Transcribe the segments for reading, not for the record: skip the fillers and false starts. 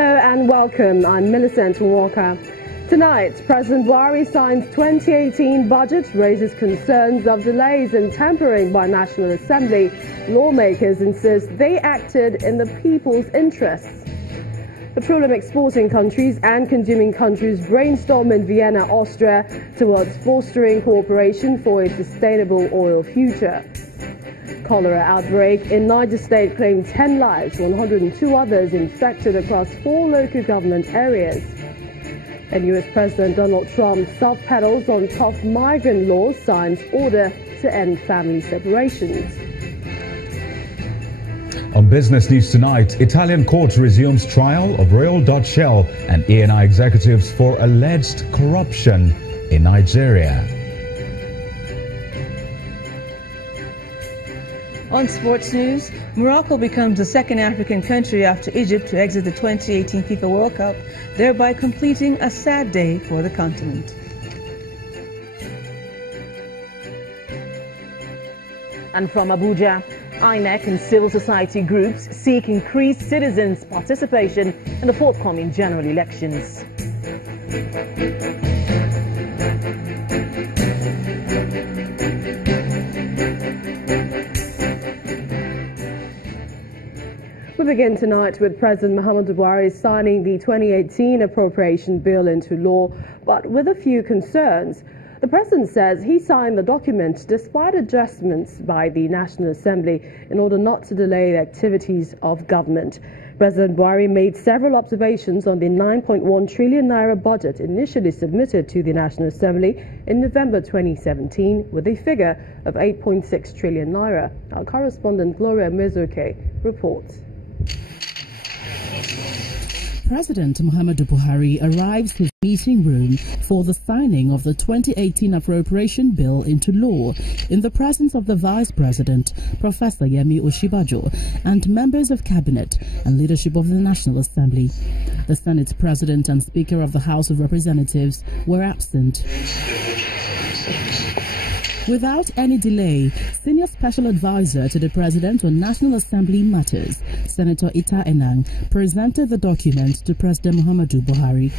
Hello and welcome. I'm Millicent Walker. Tonight, President Buhari signs 2018 budget, raises concerns of delays and tampering by National Assembly. Lawmakers insist they acted in the people's interests. Petroleum exporting countries and consuming countries brainstorm in Vienna, Austria, towards fostering cooperation for a sustainable oil future. Cholera outbreak in Niger State claimed 10 lives, 102 others infected across 4 local government areas. And US President Donald Trump soft pedals on tough migrant laws, signs order to end family separations. On Business News tonight, Italian court resumes trial of Royal Dutch Shell and ENI executives for alleged corruption in Nigeria. On sports news, Morocco becomes the second African country after Egypt to exit the 2018 FIFA World Cup, thereby completing a sad day for the continent. And from Abuja, INEC and civil society groups seek increased citizens' participation in the forthcoming general elections. We begin tonight with President Muhammadu Buhari signing the 2018 Appropriation Bill into law, but with a few concerns. The President says he signed the document despite adjustments by the National Assembly in order not to delay the activities of government. President Buhari made several observations on the 9.1 trillion naira budget initially submitted to the National Assembly in November 2017 with a figure of 8.6 trillion naira. Our correspondent Gloria Mezoke reports. President Muhammadu Buhari arrives to the meeting room for the signing of the 2018 Appropriation Bill into law in the presence of the Vice President, Professor Yemi Osinbajo, and members of Cabinet and leadership of the National Assembly. The Senate President and Speaker of the House of Representatives were absent. Without any delay, Senior Special Advisor to the President on National Assembly Matters, Senator Ita Enang, presented the document to President Muhammadu Buhari.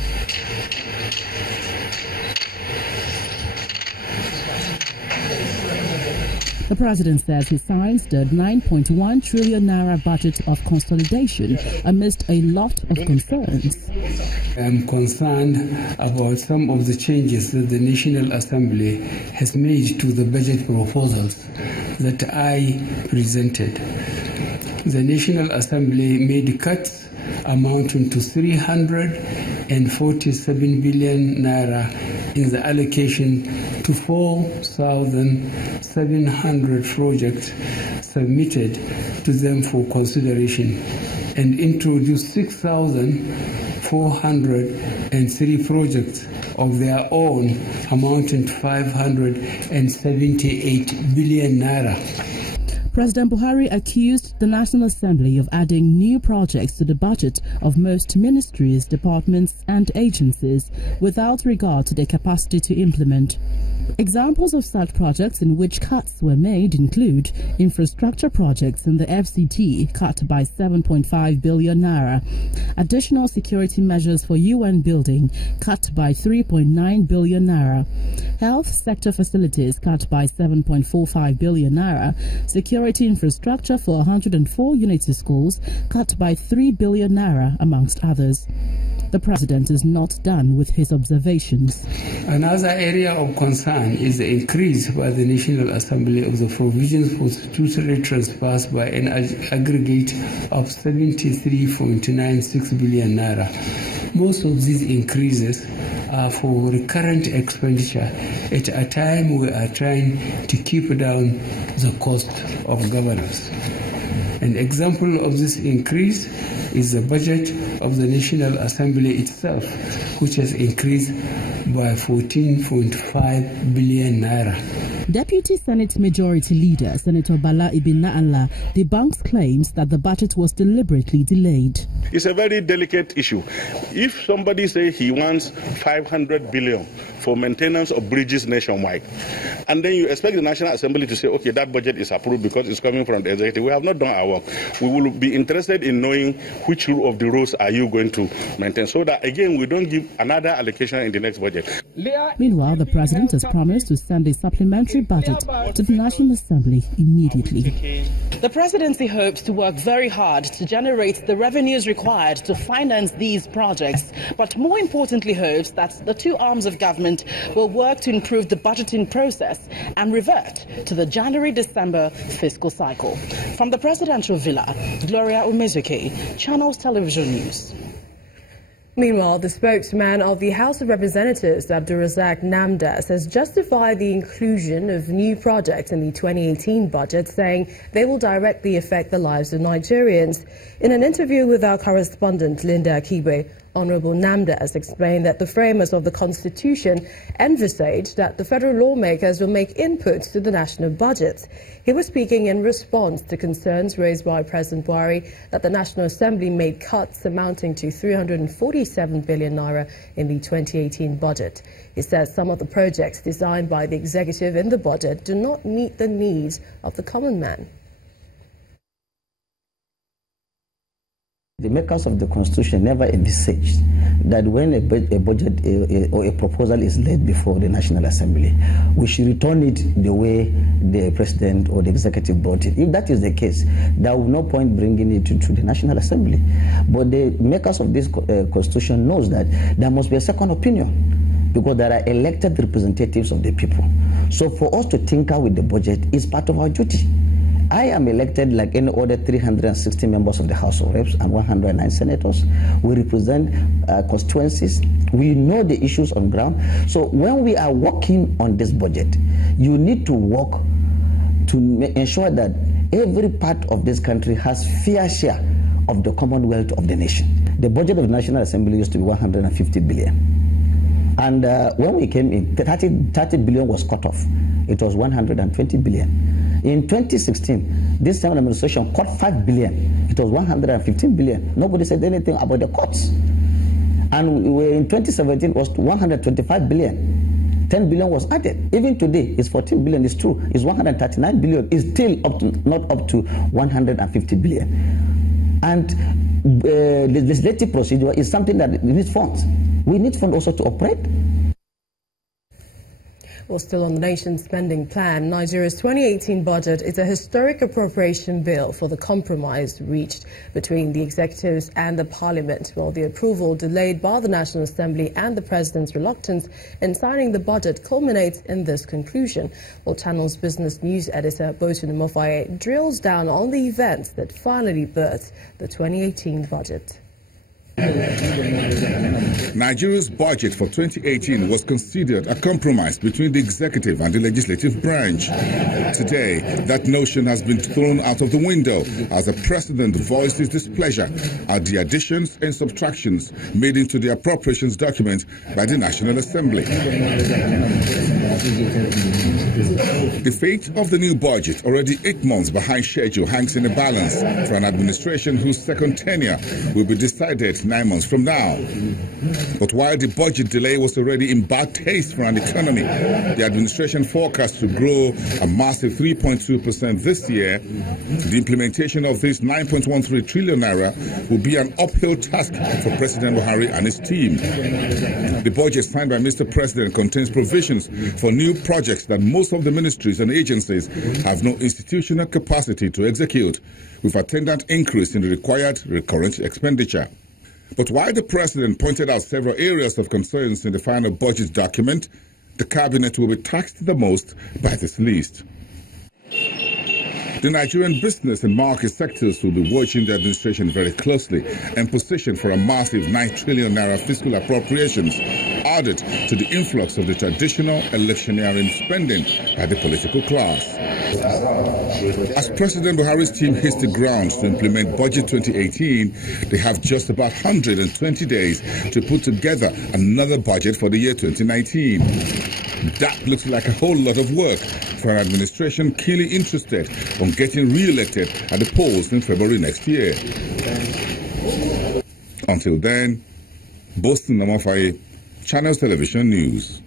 The President says he signs the 9.1 trillion naira budget of consolidation amidst a lot of concerns. I am concerned about some of the changes that the National Assembly has made to the budget proposals that I presented. The National Assembly made cuts amounting to 347 billion naira in the allocation to 4,700 projects submitted to them for consideration and introduced 6,403 projects of their own amounting to 578 billion naira. President Buhari accused the National Assembly of adding new projects to the budget of most ministries, departments and agencies without regard to their capacity to implement. Examples of such projects in which cuts were made include infrastructure projects in the FCT, cut by 7.5 billion naira, additional security measures for UN building, cut by 3.9 billion naira, health sector facilities, cut by 7.45 billion naira, security infrastructure for 104 unity schools, cut by 3 billion naira, amongst others. The President is not done with his observations. Another area of concern is the increase by the National Assembly of the provisions for statutory transfers by an aggregate of 73.96 billion naira. Most of these increases are for recurrent expenditure at a time we are trying to keep down the cost of governance. An example of this increase is the budget of the National Assembly itself, which has increased by 14.5 billion naira. Deputy Senate Majority Leader Senator Bala Ibn Na'Allah debunks claims that the budget was deliberately delayed. It's a very delicate issue. If somebody says he wants 500 billion for maintenance of bridges nationwide, and then you expect the National Assembly to say, okay, that budget is approved because it's coming from the executive, we have not done our work. We will be interested in knowing which rule of the roads are you going to maintain, so that, again, we don't give another allocation in the next budget. Meanwhile, the president has promised to send a supplementary budget to the National Assembly immediately. The presidency hopes to work very hard to generate the revenues required to finance these projects, but more importantly hopes that the two arms of government will work to improve the budgeting process and revert to the January-December fiscal cycle. From the presidential villa, Gloria Umezuke, Channels Television News. Meanwhile, the spokesman of the House of Representatives, Abdulrazak Namdas, has justified the inclusion of new projects in the 2018 budget, saying they will directly affect the lives of Nigerians. In an interview with our correspondent, Linda Akibe, Honorable Namdas explained that the framers of the Constitution envisaged that the federal lawmakers will make inputs to the national budget. He was speaking in response to concerns raised by President Buhari that the National Assembly made cuts amounting to 347 billion naira in the 2018 budget. He says some of the projects designed by the executive in the budget do not meet the needs of the common man. The makers of the Constitution never envisaged that when a budget or a proposal is laid before the National Assembly, we should return it the way the President or the Executive brought it. If that is the case, there will be no point bringing it to the National Assembly. But the makers of this Constitution knows that there must be a second opinion, because there are elected representatives of the people. So for us to tinker with the budget is part of our duty. I am elected like any other 360 members of the House of Reps and 109 senators. We represent constituencies. We know the issues on ground. So when we are working on this budget, you need to work to ensure that every part of this country has fair share of the commonwealth of the nation. The budget of the National Assembly used to be 150 billion. And when we came in, 30 billion was cut off. It was 120 billion. In 2016, this time administration cut 5 billion. It was 115 billion. Nobody said anything about the cuts. And in 2017, it was 125 billion. 10 billion was added. Even today, it's 14 billion. It's true. It's 139 billion. It's still not up to 150 billion. And the legislative procedure is something that needs funds. We need funds also to operate. Well, still on the nation's spending plan, Nigeria's 2018 budget is a historic appropriation bill for the compromise reached between the executives and the parliament. While the approval delayed by the National Assembly and the president's reluctance in signing the budget culminates in this conclusion. Well, Channel's business news editor Botun Mofaye drills down on the events that finally birthed the 2018 budget. Nigeria's budget for 2018 was considered a compromise between the executive and the legislative branch. Today, that notion has been thrown out of the window as the president voiced his displeasure at the additions and subtractions made into the appropriations document by the National Assembly. The fate of the new budget, already 8 months behind schedule, hangs in a balance for an administration whose second tenure will be decided 9 months from now. But while the budget delay was already in bad taste for an economy, the administration forecast to grow a massive 3.2% this year, the implementation of this 9.13 trillion naira will be an uphill task for President Buhari and his team. The budget signed by Mr. President contains provisions for new projects that most of the ministries and agencies have no institutional capacity to execute, with attendant increase in the required recurrent expenditure. But while the president pointed out several areas of concerns in the final budget document, the cabinet will be taxed the most by this list. The Nigerian business and market sectors will be watching the administration very closely and positioned for a massive 9 trillion naira fiscal appropriations added to the influx of the traditional electioneering spending by the political class. As President Buhari's team hits the ground to implement Budget 2018, they have just about 120 days to put together another budget for the year 2019. That looks like a whole lot of work for an administration keenly interested on getting re-elected at the polls in February next year. Until then, Boston Namafaye, Channels Television News.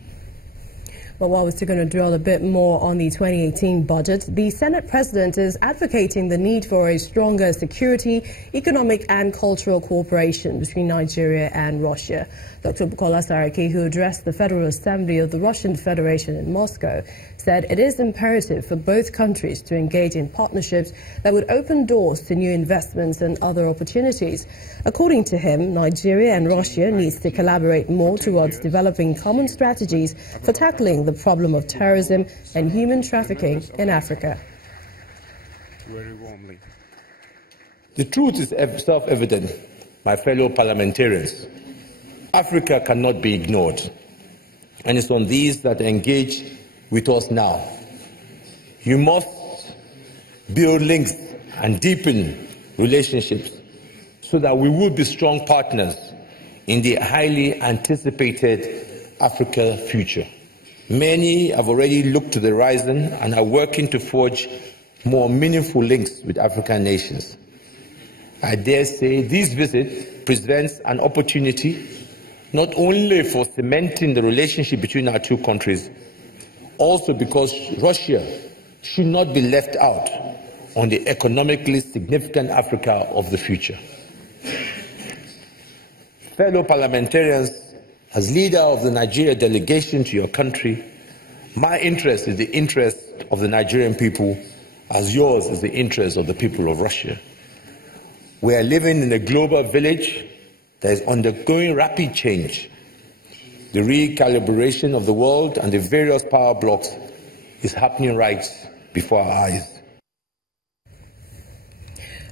Well, while we're still going to drill a bit more on the 2018 budget, the Senate President is advocating the need for a stronger security, economic and cultural cooperation between Nigeria and Russia. Dr. Bukola Saraki, who addressed the Federal Assembly of the Russian Federation in Moscow, said it is imperative for both countries to engage in partnerships that would open doors to new investments and other opportunities. According to him, Nigeria and Russia needs to collaborate more towards developing common strategies for tackling the problem of terrorism and human trafficking in Africa. Very warmly. The truth is self-evident, my fellow parliamentarians. Africa cannot be ignored, and it's on these that engage with us now. You must build links and deepen relationships so that we will be strong partners in the highly anticipated Africa future. Many have already looked to the horizon and are working to forge more meaningful links with African nations. I dare say this visit presents an opportunity not only for cementing the relationship between our two countries, also because Russia should not be left out on the economically significant Africa of the future. Fellow parliamentarians, as leader of the Nigeria delegation to your country, my interest is the interest of the Nigerian people, as yours is the interest of the people of Russia. We are living in a global village that is undergoing rapid change. The recalibration of the world and the various power blocks is happening right before our eyes.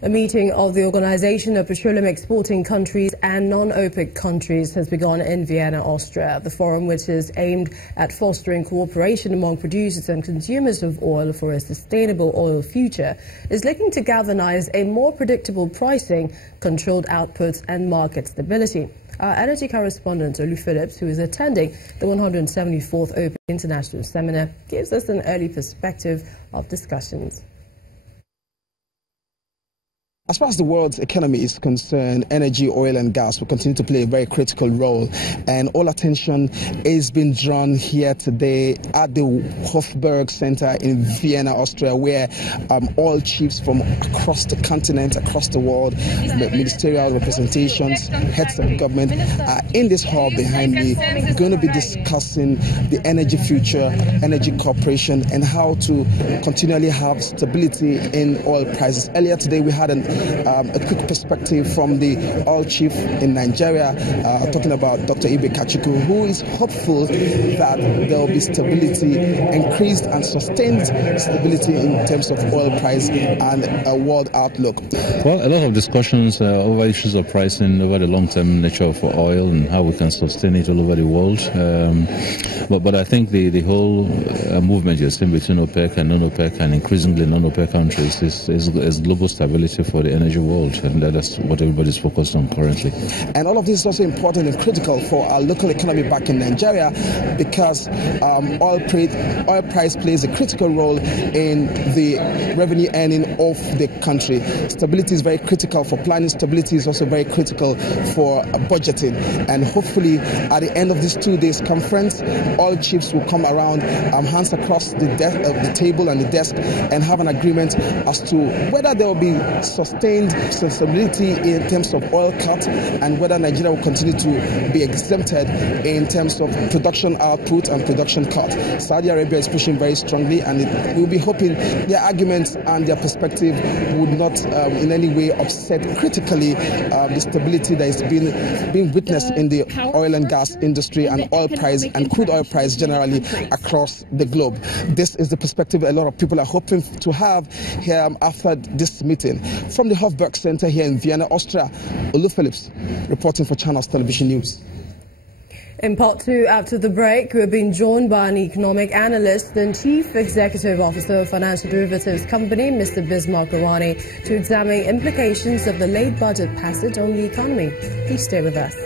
A meeting of the Organization of Petroleum Exporting Countries and Non-OPEC countries has begun in Vienna, Austria. The forum, which is aimed at fostering cooperation among producers and consumers of oil for a sustainable oil future, is looking to galvanize a more predictable pricing, controlled outputs and market stability. Our energy correspondent, Olu Phillips, who is attending the 174th OPEC International Seminar, gives us an early perspective of discussions. As far as the world's economy is concerned, energy, oil and gas will continue to play a very critical role, and all attention is being drawn here today at the Hofburg Center in Vienna, Austria, where oil chiefs from across the continent, across the world, ministerial representations, heads of government are in this hall behind me, going to be discussing the energy future, energy cooperation, and how to continually have stability in oil prices. Earlier today, we had a quick perspective from the oil chief in Nigeria, talking about Dr. Ibe Kachuku, who is hopeful that there will be stability, increased and sustained stability in terms of oil price and a world outlook. Well, a lot of discussions over issues of pricing, over the long-term nature of oil and how we can sustain it all over the world. But I think the whole movement you're seeing between OPEC and non-OPEC and increasingly non-OPEC countries is global stability for the energy world, and that's what everybody's focused on currently. And all of this is also important and critical for our local economy back in Nigeria, because oil price plays a critical role in the revenue earning of the country. Stability is very critical for planning. Stability is also very critical for budgeting. And hopefully at the end of this 2 days conference, all chiefs will come around, hands across the table and the desk, and have an agreement as to whether there will be sustained stability in terms of oil cut, and whether Nigeria will continue to be exempted in terms of production output and production cut. Saudi Arabia is pushing very strongly, and we'll be hoping their arguments and their perspective would not in any way upset critically the stability that is being witnessed in the oil and gas industry and oil price and crude oil price generally across the globe. This is the perspective a lot of people are hoping to have here after this meeting. From the Hofburg Center here in Vienna, Austria, Olu Phillips reporting for Channels Television News. In part two, after the break, we're being joined by an economic analyst and Chief Executive Officer of Financial Derivatives Company, Mr. Bismarck Irani, to examine implications of the late budget passage on the economy. Please stay with us.